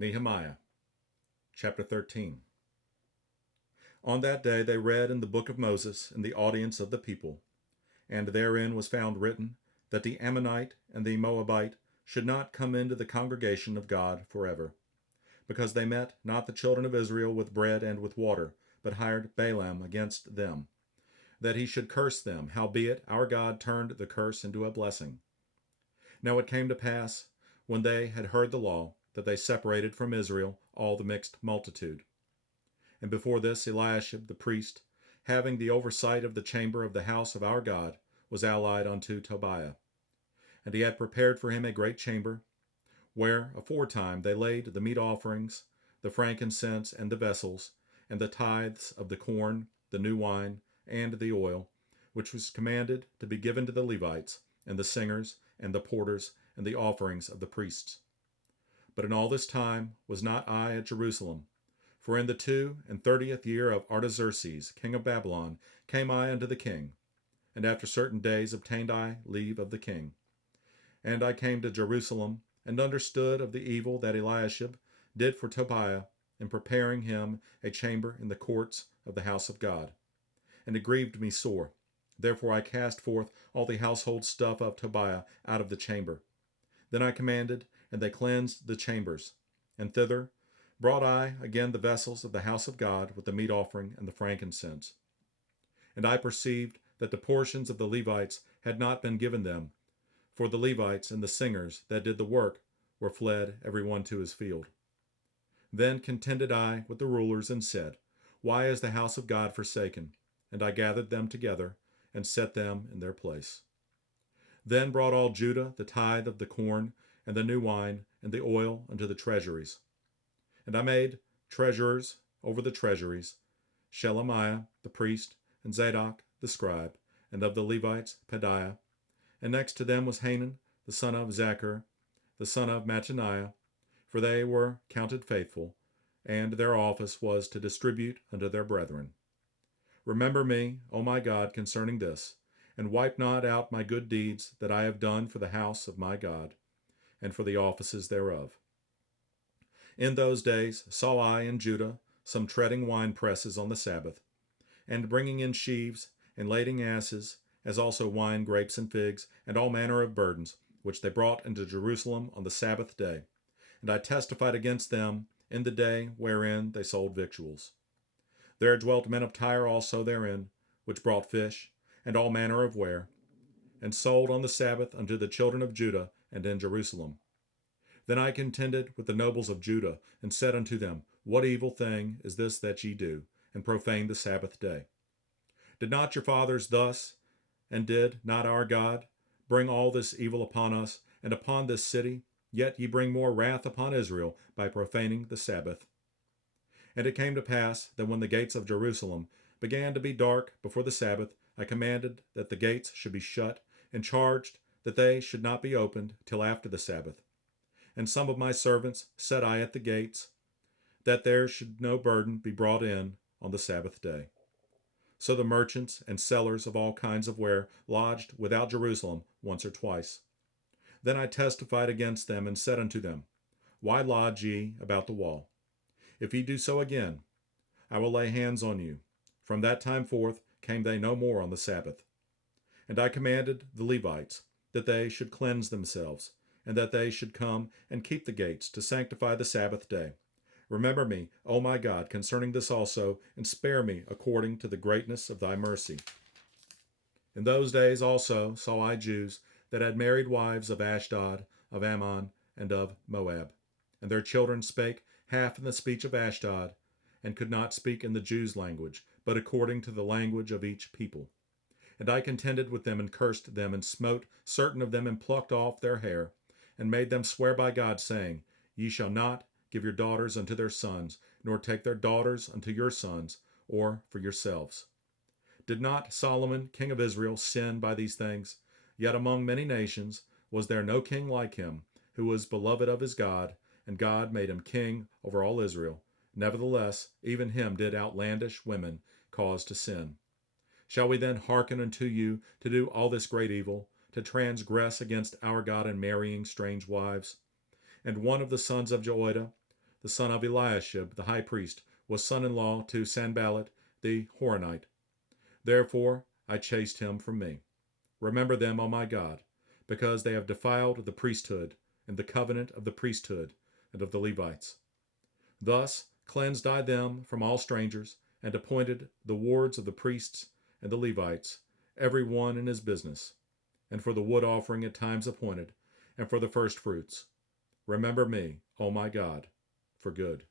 Nehemiah chapter 13. On that day they read in the book of Moses in the audience of the people, and therein was found written that the Ammonite and the Moabite should not come into the congregation of God forever, because they met not the children of Israel with bread and with water, but hired Balaam against them, that he should curse them. Howbeit our God turned the curse into a blessing. Now it came to pass, when they had heard the law, that they separated from Israel all the mixed multitude. And before this Eliashib the priest, having the oversight of the chamber of the house of our God, was allied unto Tobiah. And he had prepared for him a great chamber, where aforetime they laid the meat offerings, the frankincense, and the vessels, and the tithes of the corn, the new wine, and the oil, which was commanded to be given to the Levites, and the singers, and the porters, and the offerings of the priests. But in all this time was not I at Jerusalem, for in the 32nd year of Artaxerxes, king of Babylon, came I unto the king, and after certain days obtained I leave of the king. And I came to Jerusalem, and understood of the evil that Eliashib did for Tobiah, in preparing him a chamber in the courts of the house of God. And it grieved me sore. Therefore I cast forth all the household stuff of Tobiah out of the chamber. Then I commanded, and they cleansed the chambers. And thither brought I again the vessels of the house of God with the meat offering and the frankincense. And I perceived that the portions of the Levites had not been given them, for the Levites and the singers that did the work were fled every one to his field. Then contended I with the rulers and said, Why is the house of God forsaken? And I gathered them together and set them in their place. Then brought all Judah the tithe of the corn and the new wine and the oil unto the treasuries. And I made treasurers over the treasuries, Shelemiah the priest, and Zadok the scribe, and of the Levites Pedaiah. And next to them was Hanan the son of Zachar, the son of Mattaniah, for they were counted faithful, and their office was to distribute unto their brethren. Remember me, O my God, concerning this, and wipe not out my good deeds that I have done for the house of my God, and for the offices thereof. In those days saw I in Judah some treading wine presses on the Sabbath, and bringing in sheaves, and lading asses, as also wine, grapes, and figs, and all manner of burdens, which they brought into Jerusalem on the Sabbath day. And I testified against them in the day wherein they sold victuals. There dwelt men of Tyre also therein, which brought fish, and all manner of ware, and sold on the Sabbath unto the children of Judah and in Jerusalem. Then I contended with the nobles of Judah, and said unto them, What evil thing is this that ye do, and profane the Sabbath day? Did not your fathers thus, and did not our God bring all this evil upon us, and upon this city? Yet ye bring more wrath upon Israel by profaning the Sabbath. And it came to pass that when the gates of Jerusalem began to be dark before the Sabbath, I commanded that the gates should be shut, and charged that they should not be opened till after the Sabbath. And some of my servants set I at the gates, that there should no burden be brought in on the Sabbath day. So the merchants and sellers of all kinds of ware lodged without Jerusalem once or twice. Then I testified against them, and said unto them, Why lodge ye about the wall? If ye do so again, I will lay hands on you. From that time forth came they no more on the Sabbath. And I commanded the Levites that they should cleanse themselves, and that they should come and keep the gates to sanctify the Sabbath day. Remember me, O my God, concerning this also, and spare me according to the greatness of thy mercy. In those days also saw I Jews that had married wives of Ashdod, of Ammon, and of Moab. And their children spake half in the speech of Ashdod, and could not speak in the Jews' language, but according to the language of each people. And I contended with them, and cursed them, and smote certain of them, and plucked off their hair, and made them swear by God, saying, Ye shall not give your daughters unto their sons, nor take their daughters unto your sons, or for yourselves. Did not Solomon, king of Israel, sin by these things? Yet among many nations was there no king like him, who was beloved of his God, and God made him king over all Israel. Nevertheless, even him did outlandish women cause to sin. Shall we then hearken unto you to do all this great evil, to transgress against our God in marrying strange wives? And one of the sons of Jehoiada, the son of Eliashib, the high priest, was son-in-law to Sanballat the Horonite. Therefore I chased him from me. Remember them, O my God, because they have defiled the priesthood and the covenant of the priesthood and of the Levites. Thus cleansed I them from all strangers, and appointed the wards of the priests and the Levites, every one in his business, and for the wood offering at times appointed, and for the firstfruits. Remember me, O my God, for good.